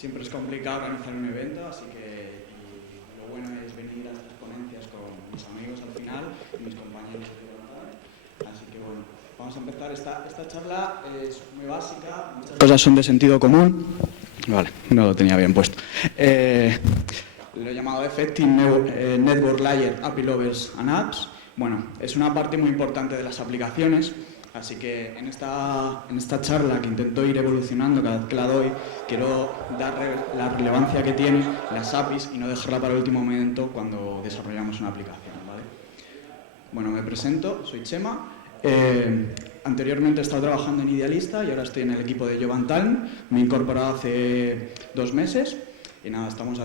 siempre es complicado organizar un evento, así que lo bueno es venir a estas ponencias con mis amigos al final y mis compañeros de trabajo. Así que bueno, vamos a empezar. Esta charla es muy básica, muchas cosas son de sentido común. Vale, no lo tenía bien puesto. Lo he llamado Effective Network Layer API Lovers and Apps. Bueno, es una parte muy importante de las aplicaciones, así que en esta charla que intento ir evolucionando cada vez que la doy, quiero dar la relevancia que tienen las APIs y no dejarla para el último momento cuando desarrollamos una aplicación, ¿vale? Bueno, me presento, soy Chema. Anteriormente he estado trabajando en Idealista y ahora estoy en el equipo de Jovan Talent. Me he incorporado hace 2 meses y nada, estamos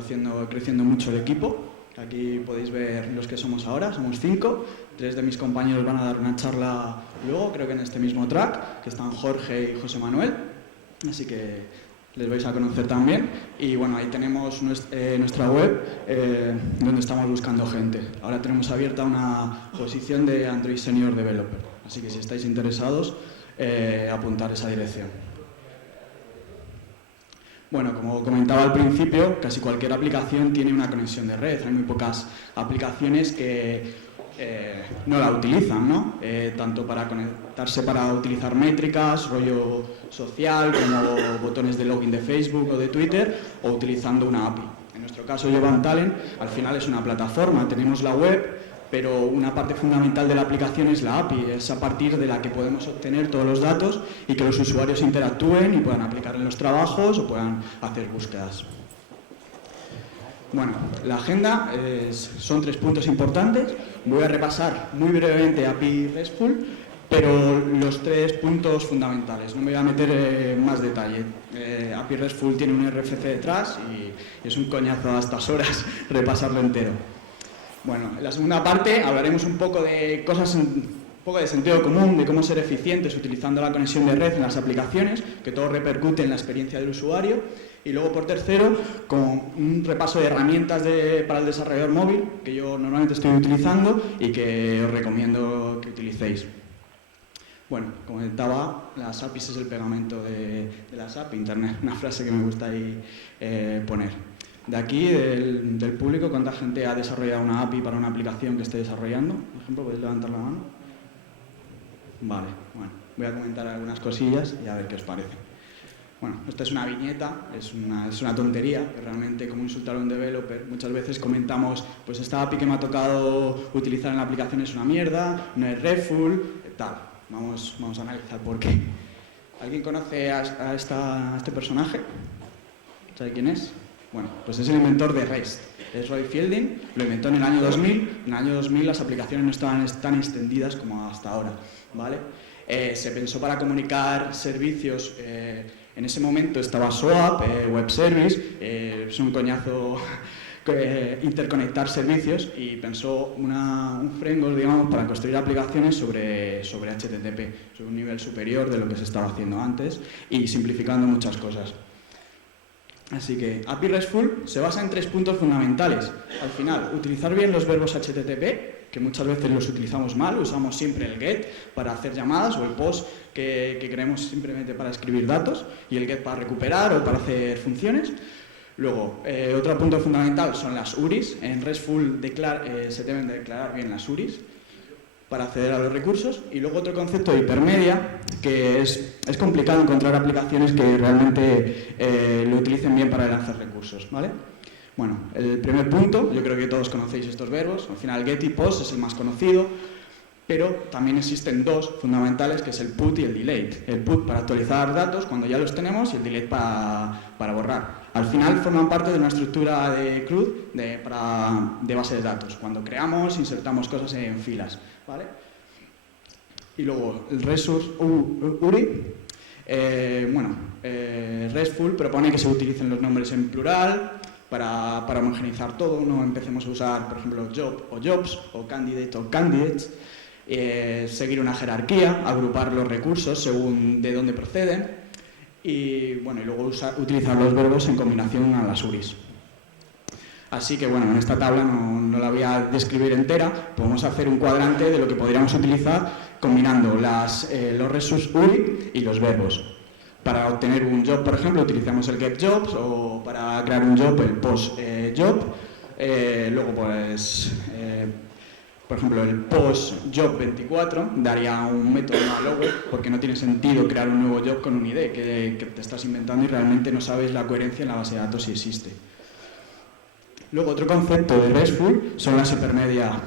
creciendo mucho el equipo. Aquí podéis ver los que somos ahora, somos 5. 3 de mis compañeros van a dar una charla luego, creo que en este mismo track, que están Jorge y José Manuel, así que les vais a conocer también. Y bueno, ahí tenemos nuestra web donde estamos buscando gente. Ahora tenemos abierta una posición de Android Senior Developer, así que si estáis interesados, apuntar esa dirección. Bueno, como comentaba al principio, casi cualquier aplicación tiene una conexión de red. Hay muy pocas aplicaciones que no la utilizan, ¿no? Tanto para conectarse para utilizar métricas, rollo social, como botones de login de Facebook o de Twitter, o utilizando una API. En nuestro caso, Jovan Talent, al final es una plataforma. Tenemos la web, pero una parte fundamental de la aplicación es la API, es a partir de la que podemos obtener todos los datos y que los usuarios interactúen y puedan aplicar en los trabajos o puedan hacer búsquedas. Bueno, la agenda son 3 puntos importantes. Voy a repasar muy brevemente API RESTful, pero los 3 puntos fundamentales. No me voy a meter en más detalle. API RESTful tiene un RFC detrás y es un coñazo a estas horas repasarlo entero. Bueno, en la segunda parte hablaremos un poco de cosas, un poco de sentido común, de cómo ser eficientes utilizando la conexión de red en las aplicaciones, que todo repercute en la experiencia del usuario. Y luego, por tercero, con un repaso de herramientas para el desarrollador móvil, que yo normalmente estoy utilizando y que os recomiendo que utilicéis. Bueno, como comentaba, las APIs es el pegamento de las APIs, Internet, una frase que me gusta ahí poner. De aquí, del público, ¿cuánta gente ha desarrollado una API para una aplicación que esté desarrollando? Por ejemplo, ¿podéis levantar la mano? Vale, bueno, voy a comentar algunas cosillas y a ver qué os parece. Bueno, esta es una viñeta, es una tontería, que realmente como insultar a un developer. Muchas veces comentamos, pues esta API que me ha tocado utilizar en la aplicación es una mierda, no es RESTful, tal. Vamos a analizar por qué. ¿Alguien conoce a este personaje? ¿Sabe quién es? Bueno, pues es el inventor de REST. Es Roy Fielding, lo inventó en el año 2000. En el año 2000 las aplicaciones no estaban tan extendidas como hasta ahora, ¿vale? Se pensó para comunicar servicios. En ese momento estaba SOAP, Web Service, es un coñazo interconectar servicios, y pensó un framework, digamos, para construir aplicaciones sobre HTTP, sobre un nivel superior de lo que se estaba haciendo antes y simplificando muchas cosas. Así que API RESTful se basa en 3 puntos fundamentales. Al final, utilizar bien los verbos HTTP, que muchas veces los utilizamos mal, usamos siempre el GET para hacer llamadas o el POST que queremos simplemente para escribir datos y el GET para recuperar o para hacer funciones. Luego, otro punto fundamental son las URIs. En RESTful se deben declarar bien las URIs para acceder a los recursos. Y luego otro concepto de hipermedia, que es complicado encontrar aplicaciones que realmente lo utilicen bien para lanzar recursos, ¿vale? Bueno, el primer punto, yo creo que todos conocéis estos verbos. Al final, get y post es el más conocido, pero también existen 2 fundamentales, que es el put y el delete. El put para actualizar datos cuando ya los tenemos y el delete para borrar. Al final forman parte de una estructura de CRUD de base de datos. Cuando creamos, insertamos cosas en filas, ¿vale? Y luego el resource URI. RESTful propone que se utilicen los nombres en plural para homogeneizar todo. No empecemos a usar, por ejemplo, job o jobs o candidate o candidates. Seguir una jerarquía, agrupar los recursos según de dónde proceden. Y luego utilizar los verbos en combinación a las URIs. Así que bueno, en esta tabla no la voy a describir entera, podemos hacer un cuadrante de lo que podríamos utilizar combinando los resource URI y los verbos. Para obtener un job, por ejemplo, utilizamos el getJobs, o para crear un job, el postJob. Luego, pues, por ejemplo, el postJob24 daría un método malware, porque no tiene sentido crear un nuevo job con un ID que te estás inventando y realmente no sabes la coherencia en la base de datos si existe. Luego, otro concepto de RESTful son las hipermedia.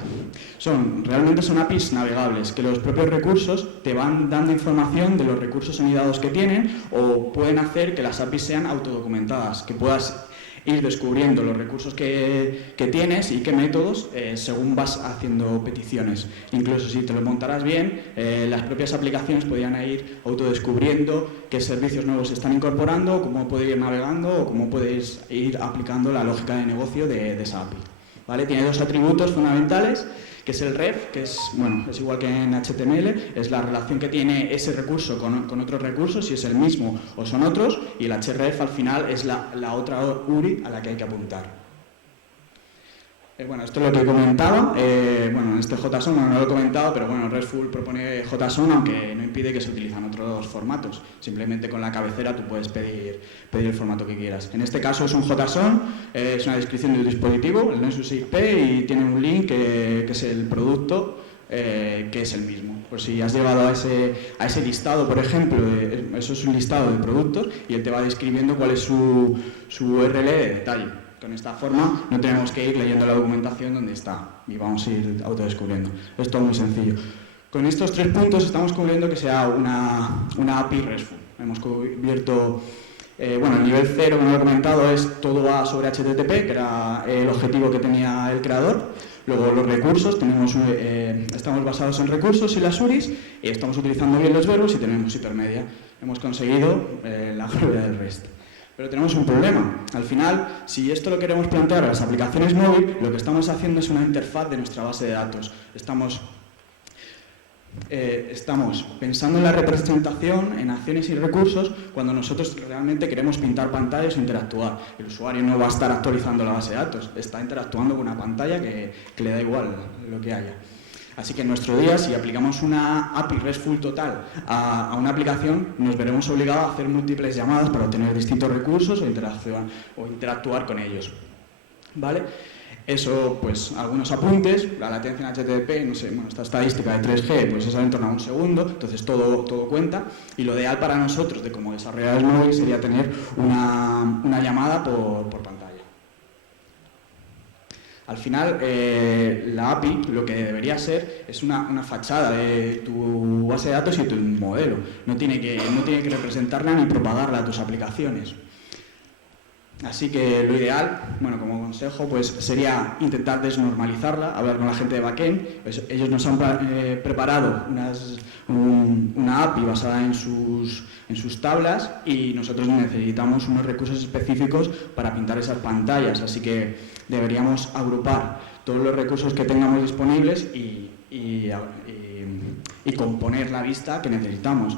Realmente son APIs navegables, que los propios recursos te van dando información de los recursos anidados que tienen, o pueden hacer que las APIs sean autodocumentadas, que puedas ir descubriendo los recursos que tienes y qué métodos según vas haciendo peticiones. Incluso si te lo montaras bien, las propias aplicaciones podrían ir autodescubriendo qué servicios nuevos se están incorporando, cómo puedes ir navegando o cómo puedes ir aplicando la lógica de negocio de esa API. ¿Vale? Tiene dos atributos fundamentales, que es el ref, que es igual que en HTML, es la relación que tiene ese recurso con otros recursos, si es el mismo o son otros, y el href al final es la otra URI a la que hay que apuntar. Esto es lo que comentaba. En este JSON no lo he comentado, pero RESTful propone JSON, aunque no impide que se utilizan otros formatos. Simplemente con la cabecera tú puedes pedir el formato que quieras. En este caso es un JSON, es una descripción del dispositivo, el Nexus IP, y tiene un link que es el producto, que es el mismo. Pues si has llegado a ese listado, por ejemplo, eso es un listado de productos, y él te va describiendo cuál es su URL de detalle. Con esta forma no tenemos que ir leyendo la documentación donde está y vamos a ir autodescubriendo. Es todo muy sencillo. Con estos 3 puntos estamos cubriendo que sea una API RESTful. Hemos cubierto, el nivel 0, como he comentado, todo va sobre HTTP, que era el objetivo que tenía el creador. Luego los recursos, estamos basados en recursos y las URIs, y estamos utilizando bien los verbos y tenemos hipermedia. Hemos conseguido la gloria del REST. Pero tenemos un problema. Al final, si esto lo queremos plantear a las aplicaciones móviles, lo que estamos haciendo es una interfaz de nuestra base de datos. Estamos pensando en la representación, en acciones y recursos, cuando nosotros realmente queremos pintar pantallas o interactuar. El usuario no va a estar actualizando la base de datos, está interactuando con una pantalla que le da igual lo que haya. Así que en nuestro día, si aplicamos una API RESTful total a una aplicación, nos veremos obligados a hacer múltiples llamadas para obtener distintos recursos o interactuar con ellos. ¿Vale? Eso, pues, algunos apuntes. La latencia en HTTP, no sé, esta estadística de 3G, pues es en torno a 1 segundo, entonces todo cuenta. Y lo ideal para nosotros, como desarrolladores móviles, sería tener una llamada por pantalla. Al final, la API lo que debería ser es una fachada de tu base de datos y tu modelo. No tiene que representarla ni propagarla a tus aplicaciones. Así que lo ideal, como consejo, pues sería intentar desnormalizarla, hablar con la gente de backend. Pues ellos nos han preparado una API basada en sus tablas, y nosotros necesitamos unos recursos específicos para pintar esas pantallas. Así que deberíamos agrupar todos los recursos que tengamos disponibles y componer la vista que necesitamos.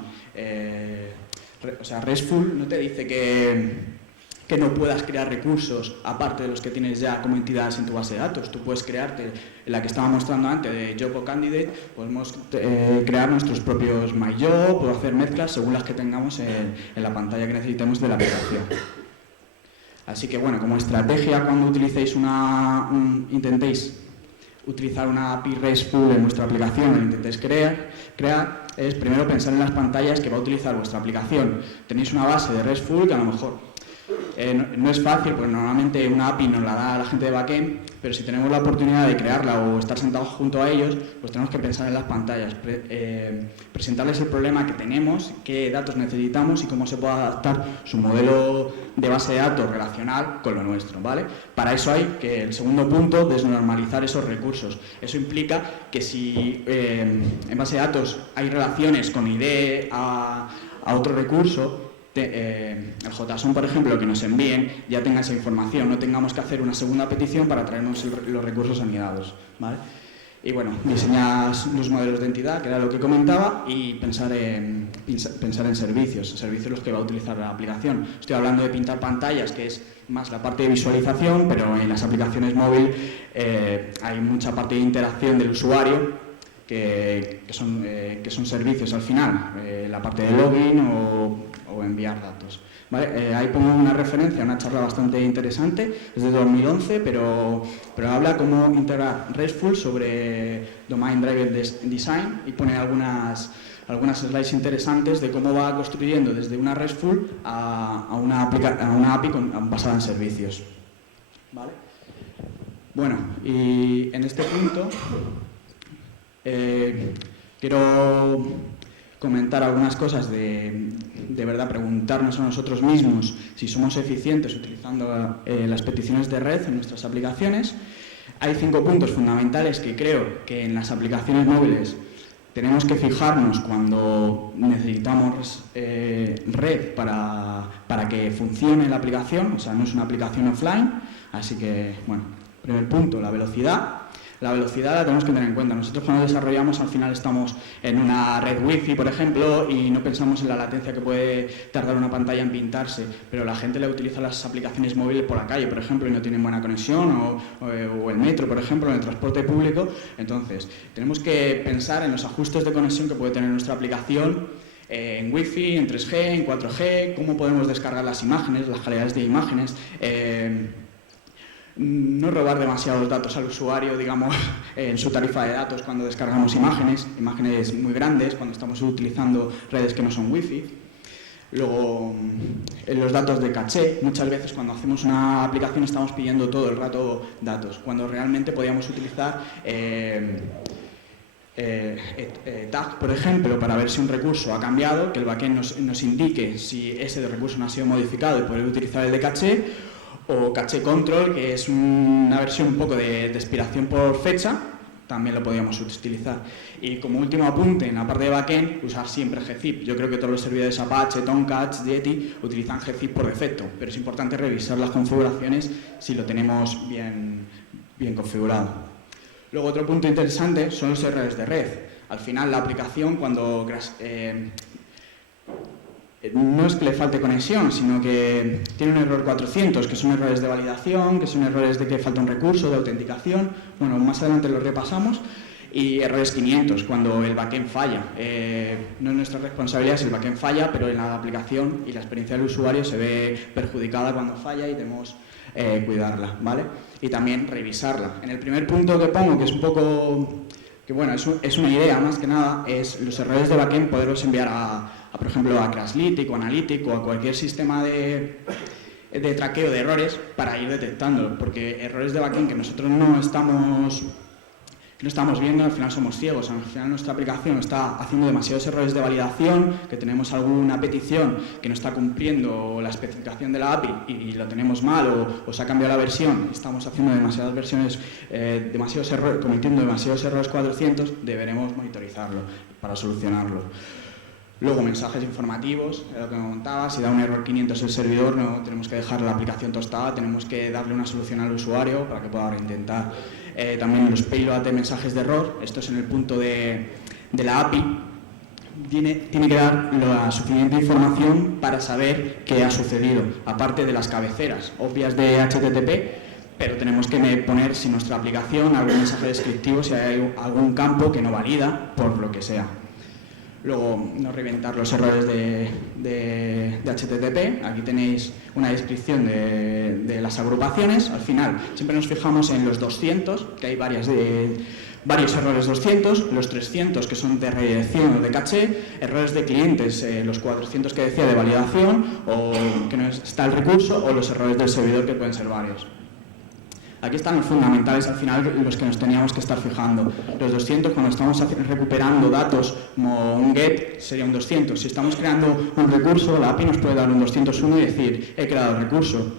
RESTful no te dice que no puedas crear recursos aparte de los que tienes ya como entidades en tu base de datos. Tú puedes crearte, la que estaba mostrando antes de Job o Candidate, podemos crear nuestros propios MyJob o hacer mezclas según las que tengamos en la pantalla que necesitemos de la aplicación. Así que como estrategia, cuando intentéis utilizar una API RESTful en vuestra aplicación o intentéis crear, es primero pensar en las pantallas que va a utilizar vuestra aplicación. Tenéis una base de RESTful que a lo mejor no es fácil, porque normalmente una API nos la da la gente de backend, pero si tenemos la oportunidad de crearla o estar sentados junto a ellos, pues tenemos que pensar en las pantallas, presentarles el problema que tenemos, qué datos necesitamos y cómo se puede adaptar su modelo de base de datos relacional con lo nuestro, ¿vale? Para eso hay que, el segundo punto, desnormalizar esos recursos. Eso implica que si en base de datos hay relaciones con ID a otro recurso, el JSON, por ejemplo, que nos envíen ya tenga esa información, no tengamos que hacer una segunda petición para traernos los recursos anidados, ¿vale? Y diseñar los modelos de entidad, que era lo que comentaba, y pensar en servicios los que va a utilizar la aplicación. Estoy hablando de pintar pantallas, que es más la parte de visualización, pero en las aplicaciones móviles hay mucha parte de interacción del usuario, que son servicios al final, la parte de login o o enviar datos. ¿Vale? Ahí pongo una referencia a una charla bastante interesante, es de 2011, pero habla cómo integrar RESTful sobre Domain Driven Design y pone algunas slides interesantes de cómo va construyendo desde una RESTful a una API basada en servicios. ¿Vale? Bueno, y en este punto quiero comentar algunas cosas de verdad, preguntarnos a nosotros mismos si somos eficientes utilizando las peticiones de red en nuestras aplicaciones. Hay 5 puntos fundamentales que creo que en las aplicaciones móviles tenemos que fijarnos cuando necesitamos red para que funcione la aplicación, o sea, no es una aplicación offline, así que, bueno, primer punto, la velocidad. La velocidad la tenemos que tener en cuenta. Nosotros cuando desarrollamos al final estamos en una red wifi, por ejemplo, y no pensamos en la latencia que puede tardar una pantalla en pintarse, pero la gente le utiliza las aplicaciones móviles por la calle, por ejemplo, y no tienen buena conexión, o el metro, por ejemplo, en el transporte público. Entonces, tenemos que pensar en los ajustes de conexión que puede tener nuestra aplicación en Wi-Fi, en 3G, en 4G, cómo podemos descargar las imágenes, las calidades de imágenes, no robar demasiados datos al usuario, digamos, en su tarifa de datos cuando descargamos imágenes muy grandes, cuando estamos utilizando redes que no son Wi-Fi. Luego, los datos de caché. Muchas veces cuando hacemos una aplicación estamos pidiendo todo el rato datos, cuando realmente podríamos utilizar tag, por ejemplo, para ver si un recurso ha cambiado, que el backend nos indique si ese recurso no ha sido modificado y poder utilizar el de caché, o caché control, que es una versión un poco de expiración por fecha, también lo podríamos utilizar. Y como último apunte, en la parte de backend, usar siempre gzip. Yo creo que todos los servidores Apache, Tomcat, Yeti utilizan gzip por defecto, pero es importante revisar las configuraciones si lo tenemos bien configurado. Luego, otro punto interesante son los errores de red. Al final, la aplicación, cuando no es que le falte conexión, sino que tiene un error 400, que son errores de validación, que son errores de que falta un recurso, de autenticación. Bueno, más adelante lo repasamos. Y errores 500, cuando el backend falla. No es nuestra responsabilidad si el backend falla, pero en la aplicación y la experiencia del usuario se ve perjudicada cuando falla y debemos cuidarla, ¿vale? Y también revisarla. En el primer punto que pongo, que es un poco... que bueno, es una idea más que nada, es los errores de backend poderlos enviar por ejemplo, a Crashlytics o Analytics o a cualquier sistema de traqueo de errores para ir detectándolo, porque errores de backend que nosotros no estamos viendo, al final somos ciegos. Al final nuestra aplicación está haciendo demasiados errores de validación, que tenemos alguna petición que no está cumpliendo la especificación de la API y lo tenemos mal, o se ha cambiado la versión, estamos haciendo demasiadas versiones, cometiendo demasiados errores 400, deberemos monitorizarlo para solucionarlo. Luego, mensajes informativos, lo que me contaba, si da un error 500 el servidor, no tenemos que dejar la aplicación tostada, tenemos que darle una solución al usuario para que pueda reintentar. También los payloads de mensajes de error, esto es en el punto de la API, tiene que dar la suficiente información para saber qué ha sucedido, aparte de las cabeceras obvias de HTTP, pero tenemos que poner, si nuestra aplicación, algún mensaje descriptivo, si hay algún campo que no valida, por lo que sea. Luego, no reventar los errores de HTTP. Aquí tenéis una descripción de las agrupaciones. Al final, siempre nos fijamos en los 200, que hay varios errores 200, los 300 que son de redirección o de caché, errores de clientes, los 400 que decía de validación, o que no está el recurso, o los errores del servidor, que pueden ser varios. Aquí están los fundamentales, al final, los que nos teníamos que estar fijando. Los 200, cuando estamos recuperando datos como un GET, sería un 200. Si estamos creando un recurso, la API nos puede dar un 201 y decir, he creado el recurso.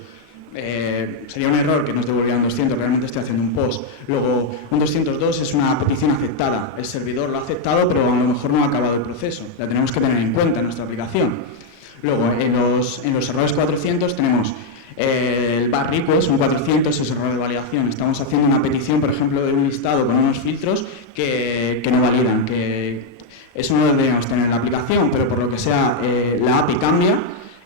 Sería un error que nos devolviera un 200, realmente estoy haciendo un post. Luego, un 202 es una petición aceptada. El servidor lo ha aceptado, pero a lo mejor no ha acabado el proceso. La tenemos que tener en cuenta en nuestra aplicación. Luego, en los errores 400 tenemos... el bar request, un 400, es error de validación. Estamos haciendo una petición, por ejemplo, de un listado con unos filtros que no validan, que eso no lo debemos tener en la aplicación, pero por lo que sea, la API cambia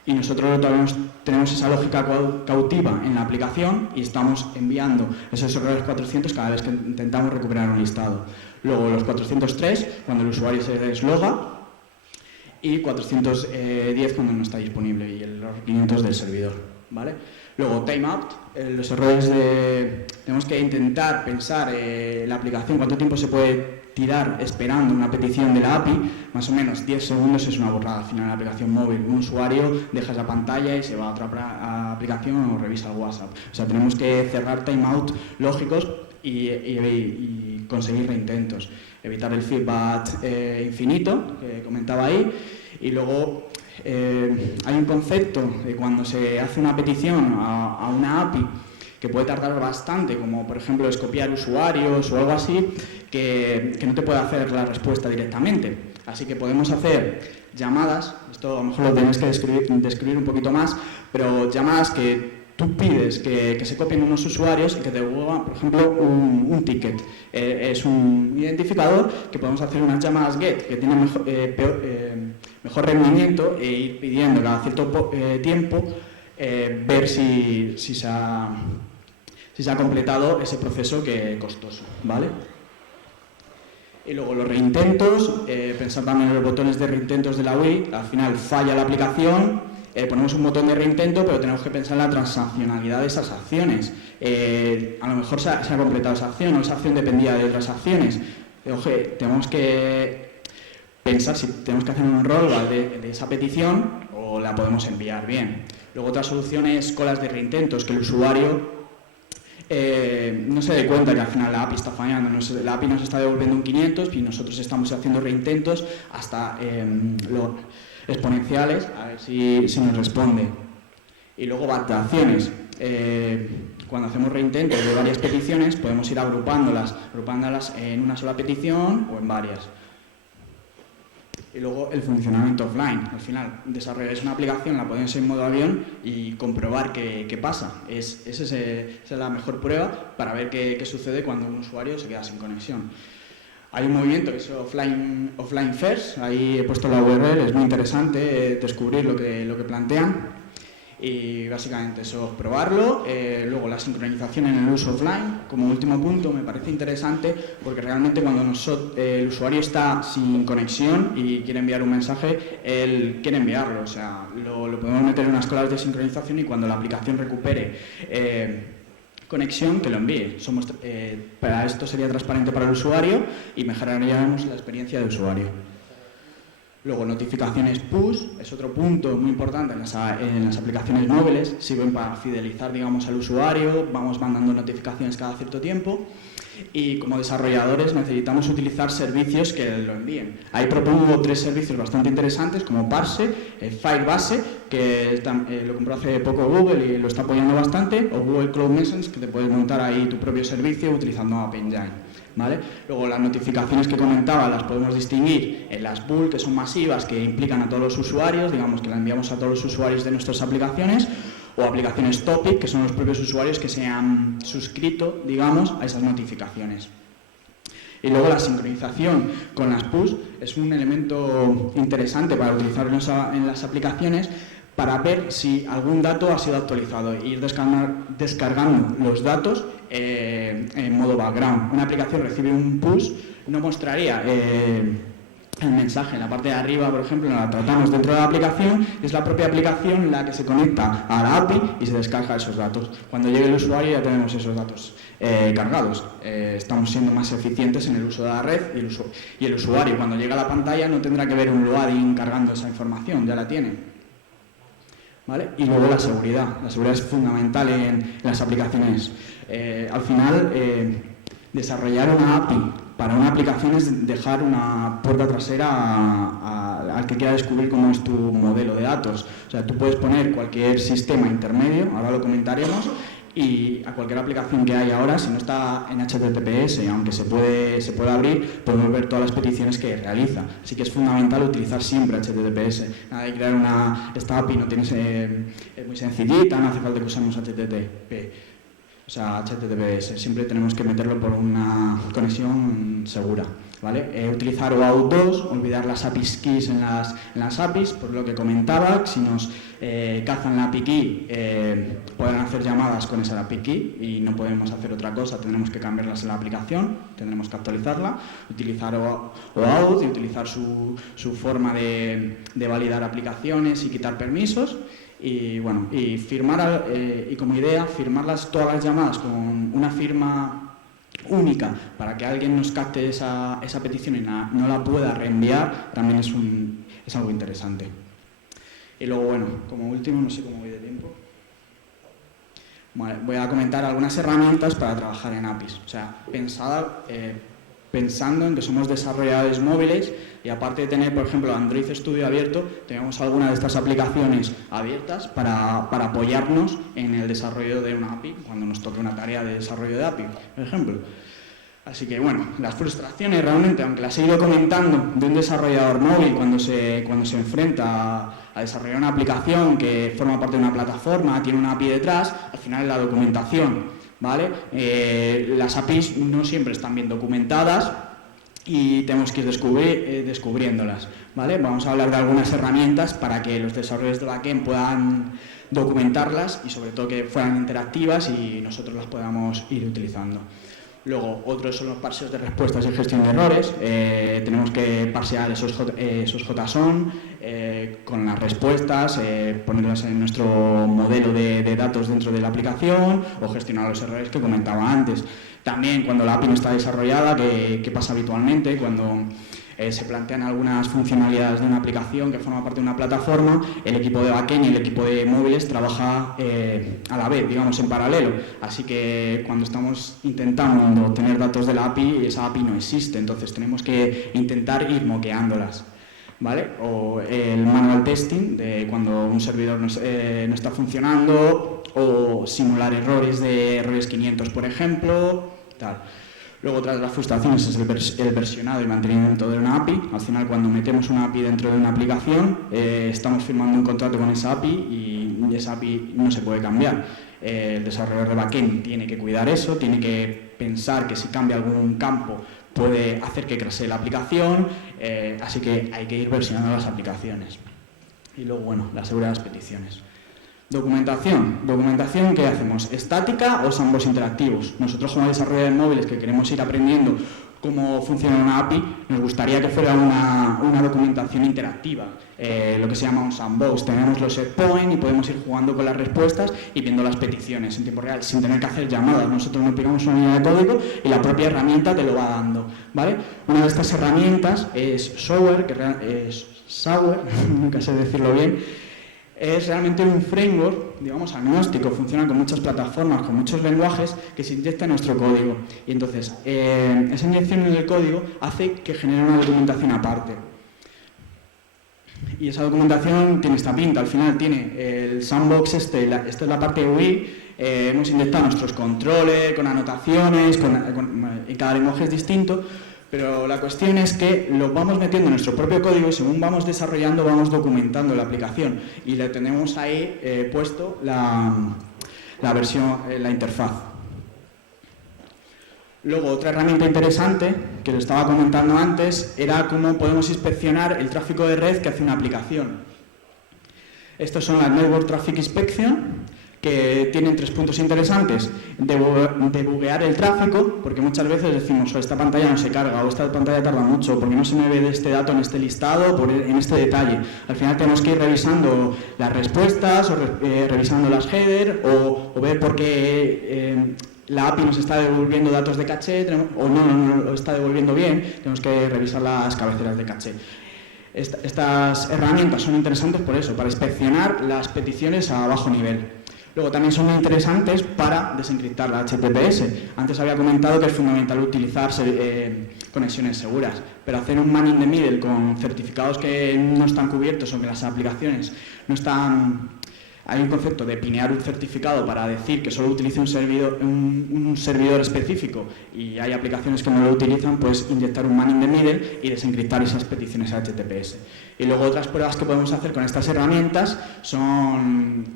y nosotros todavía tenemos esa lógica cautiva en la aplicación y estamos enviando esos errores 400 cada vez que intentamos recuperar un listado. Luego los 403, cuando el usuario se desloga. y 410 cuando no está disponible y el error 500 del servidor, ¿vale? Luego, timeout, los errores tenemos que intentar pensar la aplicación, cuánto tiempo se puede tirar esperando una petición de la API, más o menos 10 segundos es una borrada. Al final, la aplicación móvil, un usuario deja esa pantalla y se va a otra aplicación o revisa el WhatsApp. O sea, tenemos que cerrar timeout lógicos y conseguir reintentos. Evitar el feedback infinito, que comentaba ahí, y luego hay un concepto de cuando se hace una petición a una API que puede tardar bastante, como por ejemplo es copiar usuarios o algo así, que no te puede hacer la respuesta directamente. Así que podemos hacer llamadas, esto a lo mejor lo tienes que describir un poquito más, pero llamadas que tú pides que se copien unos usuarios y que te devuelvan, por ejemplo, un ticket. Es un identificador que podemos hacer unas llamadas GET que tienen mejor rendimiento e ir pidiendo cada cierto tiempo ver si se ha completado ese proceso que es costoso, ¿vale? Y luego los reintentos, pensar también en los botones de reintentos de la UI. Al final falla la aplicación, ponemos un botón de reintento, pero tenemos que pensar en la transaccionalidad de esas acciones. A lo mejor se ha completado esa acción o esa acción dependía de otras acciones. Tenemos que pensar si tenemos que hacer un rollback de esa petición o la podemos enviar bien. Luego otra solución es colas de reintentos, que el usuario no se dé cuenta que al final la API está fallando. La API nos está devolviendo un 500 y nosotros estamos haciendo reintentos hasta exponenciales a ver si nos responde. Y luego validaciones. Cuando hacemos reintentos de varias peticiones podemos ir agrupándolas en una sola petición o en varias. Y luego el funcionamiento offline. Al final, desarrolláis una aplicación, la ponéis en modo avión y comprobar qué pasa. Esa es la mejor prueba para ver qué sucede cuando un usuario se queda sin conexión. Hay un movimiento que es offline first, ahí he puesto la URL, es muy interesante descubrir lo que plantean. Y básicamente eso, probarlo. Luego la sincronización en el uso offline, como último punto, me parece interesante porque realmente cuando el usuario está sin conexión y quiere enviar un mensaje, él quiere enviarlo. O sea, lo podemos meter en unas colas de sincronización y cuando la aplicación recupere conexión, que lo envíe. Para esto sería transparente para el usuario y mejoraríamos la experiencia del usuario. Luego, notificaciones push, es otro punto muy importante en las aplicaciones móviles, sirven para fidelizar, digamos, al usuario, vamos mandando notificaciones cada cierto tiempo y como desarrolladores necesitamos utilizar servicios que lo envíen. Ahí propongo 3 servicios bastante interesantes como Parse, Firebase, que lo compró hace poco Google y lo está apoyando bastante, o Google Cloud Message, que te puedes montar ahí tu propio servicio utilizando App Engine. ¿Vale? Luego las notificaciones que comentaba las podemos distinguir en las pull, que son masivas, que implican a todos los usuarios, digamos que las enviamos a todos los usuarios de nuestras aplicaciones, o aplicaciones topic, que son los propios usuarios que se han suscrito, digamos, a esas notificaciones. Y luego la sincronización con las push es un elemento interesante para utilizarlo en las aplicaciones para ver si algún dato ha sido actualizado e ir descargando los datos en modo background. Una aplicación recibe un push, no mostraría el mensaje en la parte de arriba, por ejemplo, la tratamos dentro de la aplicación y es la propia aplicación la que se conecta a la API y se descarga esos datos. Cuando llegue el usuario ya tenemos esos datos cargados. Estamos siendo más eficientes en el uso de la red y el usuario cuando llega a la pantalla no tendrá que ver un loading cargando esa información, ya la tiene. ¿Vale? Y luego la seguridad. La seguridad es fundamental en las aplicaciones. Al final, desarrollar una API para una aplicación es dejar una puerta trasera al que quiera descubrir cómo es tu modelo de datos. O sea, tú puedes poner cualquier sistema intermedio, ahora lo comentaremos, y a cualquier aplicación que hay ahora, si no está en HTTPS, aunque se puede abrir, podemos ver todas las peticiones que realiza. Así que es fundamental utilizar siempre HTTPS. Nada de crear esta API, es muy sencillita, no hace falta que usemos HTTP. o sea, HTTPS. Siempre tenemos que meterlo por una conexión segura, ¿vale? Utilizar OAuth 2, olvidar las APIs keys en las APIs, por lo que comentaba, si nos cazan la API key, podrán hacer llamadas con esa API key y no podemos hacer otra cosa, tendremos que cambiarlas en la aplicación, tendremos que actualizarla, utilizar OAuth y utilizar su forma de validar aplicaciones y quitar permisos. Y bueno, y firmar, y como idea, firmarlas todas las llamadas con una firma única para que alguien nos capte esa petición y no la pueda reenviar, también es algo interesante. Y luego, bueno, como último, no sé cómo voy de tiempo. Vale, voy a comentar algunas herramientas para trabajar en APIs. O sea, pensando en que somos desarrolladores móviles y aparte de tener, por ejemplo, Android Studio abierto, tenemos alguna de estas aplicaciones abiertas para apoyarnos en el desarrollo de una API, cuando nos toque una tarea de desarrollo de API, por ejemplo. Así que, bueno, las frustraciones realmente, aunque las he ido comentando, de un desarrollador móvil cuando se enfrenta a desarrollar una aplicación que forma parte de una plataforma, tiene una API detrás, al final es la documentación, ¿vale? Las APIs no siempre están bien documentadas y tenemos que ir descubriéndolas, ¿vale? Vamos a hablar de algunas herramientas para que los desarrolladores de backend puedan documentarlas y sobre todo que fueran interactivas y nosotros las podamos ir utilizando. Luego, otros son los parseos de respuestas y gestión de errores. Tenemos que parsear esos JSON con las respuestas, ponerlas en nuestro modelo de datos dentro de la aplicación o gestionar los errores que comentaba antes. También, cuando la API no está desarrollada, que pasa habitualmente, cuando se plantean algunas funcionalidades de una aplicación que forma parte de una plataforma, el equipo de backend y el equipo de móviles trabaja a la vez, digamos, en paralelo. Así que cuando estamos intentando obtener datos de la API, esa API no existe, entonces tenemos que intentar ir moqueándolas, ¿vale? O el manual testing, de cuando un servidor no está funcionando, o simular errores 500, por ejemplo, tal. Luego, otra de las frustraciones es el versionado y mantenimiento de una API. Al final, cuando metemos una API dentro de una aplicación, estamos firmando un contrato con esa API y esa API no se puede cambiar. El desarrollador de backend tiene que cuidar eso, tiene que pensar que si cambia algún campo puede hacer que crashee la aplicación, así que hay que ir versionando las aplicaciones. Y luego, bueno, la seguridad de las peticiones. Documentación. ¿Documentación qué hacemos? ¿Estática o sandbox interactivos? Nosotros como desarrolladores móviles que queremos ir aprendiendo cómo funciona una API, nos gustaría que fuera una documentación interactiva, lo que se llama un sandbox. Tenemos los set points y podemos ir jugando con las respuestas y viendo las peticiones en tiempo real, sin tener que hacer llamadas. Nosotros nos pegamos una línea de código y la propia herramienta te lo va dando, ¿vale? Una de estas herramientas es Sour, nunca sé decirlo bien. Es realmente un framework, digamos, agnóstico, funciona con muchas plataformas, con muchos lenguajes que se inyecta en nuestro código. Y entonces, esa inyección en el código hace que genere una documentación aparte. Y esa documentación tiene esta pinta, al final tiene el sandbox esta es la parte UI, hemos inyectado nuestros controles con anotaciones, y cada lenguaje es distinto. Pero la cuestión es que lo vamos metiendo en nuestro propio código y según vamos desarrollando vamos documentando la aplicación y le tenemos ahí puesto la versión, la interfaz. Luego, otra herramienta interesante, que lo estaba comentando antes, era cómo podemos inspeccionar el tráfico de red que hace una aplicación. Estos son las Network Traffic Inspection, que tienen 3 puntos interesantes: de buguear el tráfico, porque muchas veces decimos esta pantalla no se carga o esta pantalla tarda mucho porque no se me ve de este dato en este listado, en este detalle. Al final tenemos que ir revisando las respuestas o revisando las headers o ver por qué la API nos está devolviendo datos de caché o no lo está devolviendo bien, tenemos que revisar las cabeceras de caché. Estas herramientas son interesantes por eso, para inspeccionar las peticiones a bajo nivel. Luego también son muy interesantes para desencriptar la HTTPS. Antes había comentado que es fundamental utilizar conexiones seguras, pero hacer un man in the middle con certificados que no están cubiertos o que las aplicaciones no están... Hay un concepto de pinear un certificado para decir que solo utilice un servidor específico y hay aplicaciones que no lo utilizan, pues inyectar un man in the middle y desencriptar esas peticiones HTTPS. Y luego otras pruebas que podemos hacer con estas herramientas son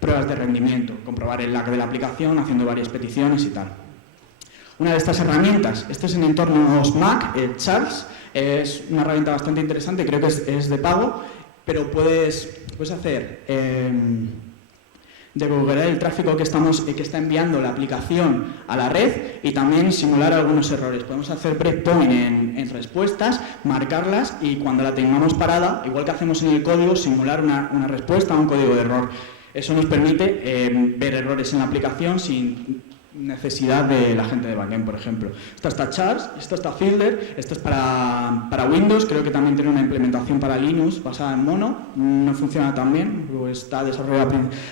pruebas de rendimiento, comprobar el lag de la aplicación haciendo varias peticiones y tal. Una de estas herramientas, este es en entornos Mac, Charles, es una herramienta bastante interesante, creo que es de pago, pero puedes hacer debugger el tráfico que está enviando la aplicación a la red y también simular algunos errores. Podemos hacer breakpoint en respuestas, marcarlas y cuando la tengamos parada, igual que hacemos en el código, simular una respuesta a un código de error. Eso nos permite ver errores en la aplicación sin necesidad de la gente de backend, por ejemplo. Esta está Charles, esta está Fielder, esto es para Windows, creo que también tiene una implementación para Linux basada en Mono, no funciona tan bien, está desarrollada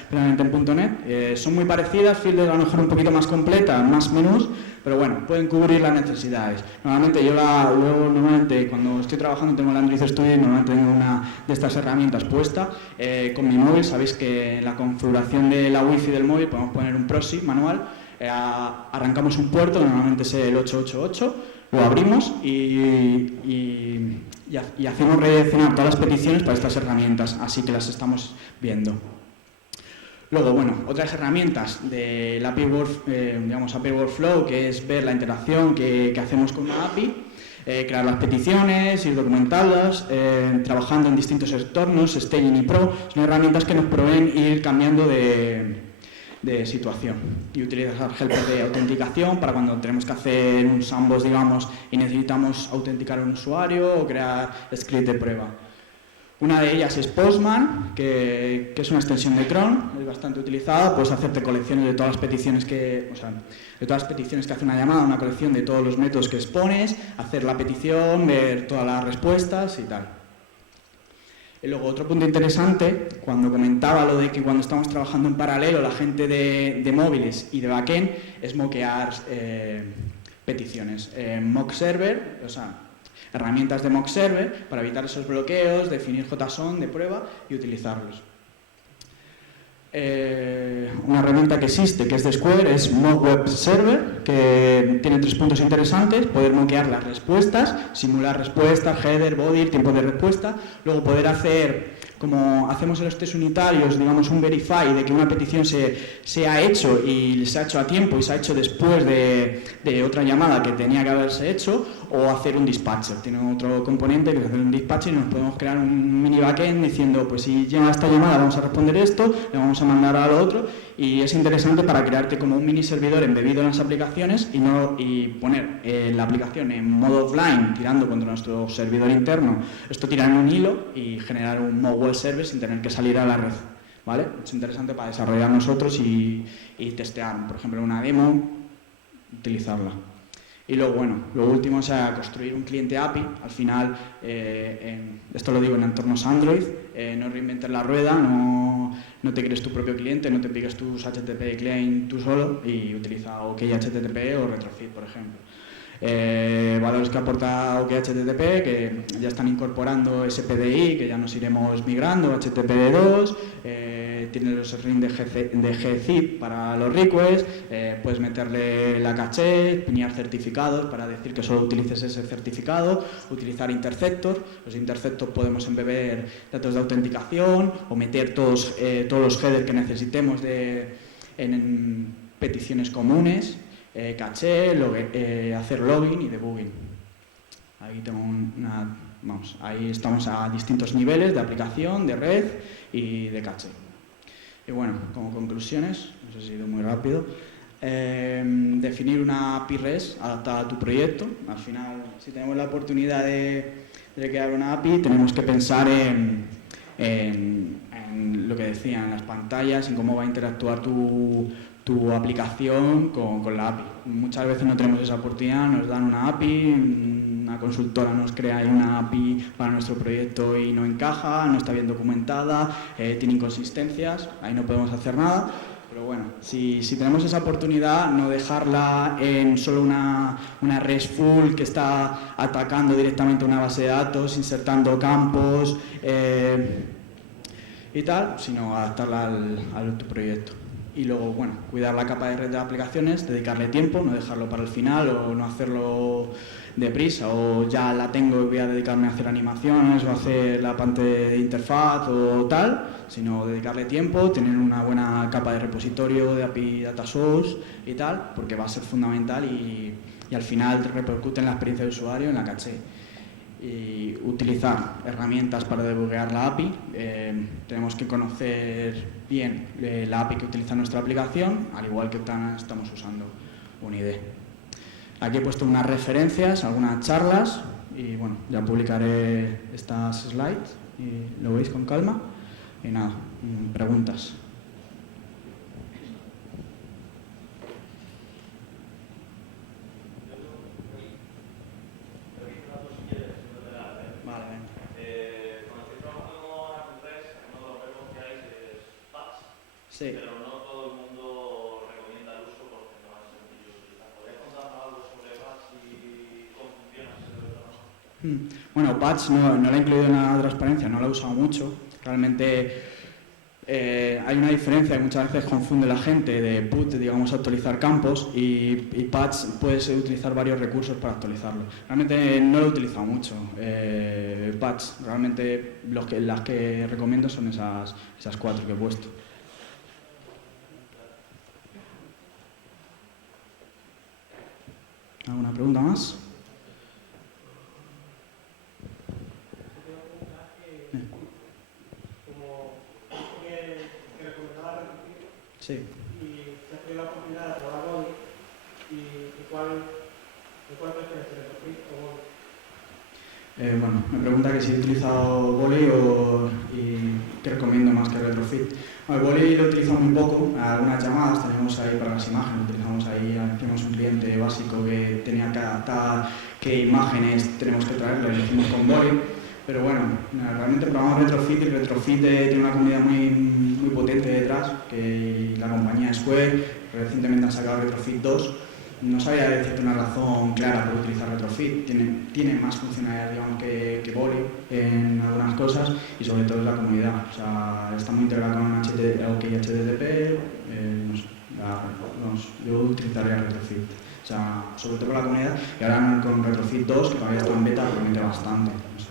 plenamente en .NET. Son muy parecidas, Fielder a lo mejor un poquito más completa, más menús, pero bueno, pueden cubrir las necesidades. Normalmente yo cuando estoy trabajando tengo el Android Studio y normalmente tengo una de estas herramientas puesta con mi móvil. Sabéis que en la configuración de la Wi-Fi del móvil podemos poner un proxy manual. Arrancamos un puerto, normalmente es el 888, lo abrimos y hacemos redireccionar todas las peticiones para estas herramientas, así que las estamos viendo. Luego, bueno, otras herramientas del API Workflow, que es ver la interacción que hacemos con una API, crear las peticiones, ir documentarlas, trabajando en distintos entornos, Staging y Pro, son herramientas que nos proveen ir cambiando de situación y utilizar helpers de autenticación para cuando tenemos que hacer un sandbox, digamos, y necesitamos autenticar a un usuario o crear script de prueba. Una de ellas es Postman, que es una extensión de cron, es bastante utilizada. Puedes hacerte colecciones de todas las peticiones que hace una llamada, una colección de todos los métodos que expones, hacer la petición, ver todas las respuestas y tal. Y luego otro punto interesante, cuando comentaba lo de que cuando estamos trabajando en paralelo la gente de móviles y de backend, es moquear peticiones. Mock server, herramientas de mock server para evitar esos bloqueos, definir JSON de prueba y utilizarlos. Una herramienta que existe, que es de Square, es Mock Web Server, que tiene 3 puntos interesantes: poder moquear las respuestas, simular respuestas, header, body, tiempo de respuesta, luego poder hacer, como hacemos en los test unitarios, digamos un verify de que una petición se ha hecho y se ha hecho a tiempo y se ha hecho después de otra llamada que tenía que haberse hecho, o hacer un dispatcher. Tiene otro componente que es hacer un dispatcher y nos podemos crear un mini backend diciendo, pues si llega esta llamada vamos a responder esto, le vamos a mandar a lo otro, y es interesante para crearte como un mini servidor embebido en las aplicaciones y poner la aplicación en modo offline tirando contra nuestro servidor interno, esto tira en un hilo y generar un mock web server sin tener que salir a la red, ¿vale? Es interesante para desarrollar nosotros y testear, por ejemplo, una demo, utilizarla. Y luego, bueno, lo último es construir un cliente API. Al final, esto lo digo en entornos Android, no reinventes la rueda, no te crees tu propio cliente, no te piques tus HTTP client tú solo y utiliza OK HTTP o Retrofit, por ejemplo. Valores que aporta OK HTTP, que ya están incorporando SPDI, que ya nos iremos migrando, HTTP2, tiene los strings de gzip para los requests, puedes meterle la caché, pinear certificados para decir que solo utilices ese certificado, utilizar interceptors. Los interceptors podemos embeber datos de autenticación o meter todos los headers que necesitemos en peticiones comunes. Caché, hacer login y debugging. Ahí tengo ahí estamos a distintos niveles de aplicación, de red y de caché. Y bueno, como conclusiones, no sé si he ido muy rápido, definir una API REST adaptada a tu proyecto. Al final, si tenemos la oportunidad de crear una API, tenemos que pensar en lo que decía, en las pantallas, en cómo va a interactuar tu aplicación con la API. Muchas veces no tenemos esa oportunidad, nos dan una API, una consultora nos crea una API para nuestro proyecto y no encaja, no está bien documentada, tiene inconsistencias, ahí no podemos hacer nada. Pero bueno, si tenemos esa oportunidad, no dejarla en solo una RESTful que está atacando directamente una base de datos, insertando campos y tal, sino adaptarla a tu proyecto. y luego, bueno, cuidar la capa de red de aplicaciones, dedicarle tiempo, no dejarlo para el final o no hacerlo deprisa, o ya la tengo y voy a dedicarme a hacer animaciones o a hacer la parte de interfaz o tal, sino dedicarle tiempo, tener una buena capa de repositorio de API Data Source y tal, porque va a ser fundamental y al final repercute en la experiencia de usuario, en la caché. Y utilizar herramientas para debuguear la API. Tenemos que conocer bien la API que utiliza nuestra aplicación, al igual que estamos usando un IDE. Aquí he puesto unas referencias, algunas charlas y bueno, ya publicaré estas slides y lo veis con calma. Y nada, preguntas. Sí. Pero no todo el mundo recomienda el uso porque no es sencillo de utilizar. ¿Podrías contarnos algo sobre Patch y cómo funciona ese programa? Bueno, Patch no la he incluido en la transparencia, no la he usado mucho. Realmente hay una diferencia que muchas veces confunde la gente de put, digamos, actualizar campos y Patch puedes utilizar varios recursos para actualizarlo. Realmente no lo he utilizado mucho. Patch, realmente las que recomiendo son esas 4 que he puesto. ¿Alguna pregunta más? Sí. Y te has tenido la oportunidad de probar Body y cuál prefieres, Retrofit o Body. Bueno, me pregunta que si he utilizado Volley y qué recomiendo más que Retrofit. Bueno, Volley lo he utilizado muy poco, algunas llamadas tenemos ahí para las imágenes, utilizamos ahí, tenemos un cliente básico que tenía que adaptar qué imágenes tenemos que traer, lo hicimos con Volley, pero bueno, realmente probamos Retrofit y Retrofit tiene una comunidad muy potente detrás, que la compañía Square recientemente han sacado Retrofit 2. No sabía decirte una razón clara por utilizar Retrofit. Tiene más funcionalidades, digamos, que Volley en algunas cosas y sobre todo es la comunidad. O sea, está muy integrada con HTTP. Yo utilizaría Retrofit. O sea, sobre todo con la comunidad y ahora con Retrofit 2, que todavía está en beta, promete bastante. No sé.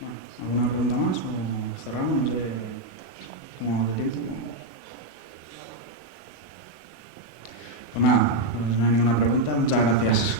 Bueno, ¿alguna pregunta más o cerramos? No sé. ¿Cómo vamos de tiempo? Pues nada, pues no hay ninguna pregunta. Muchas gracias.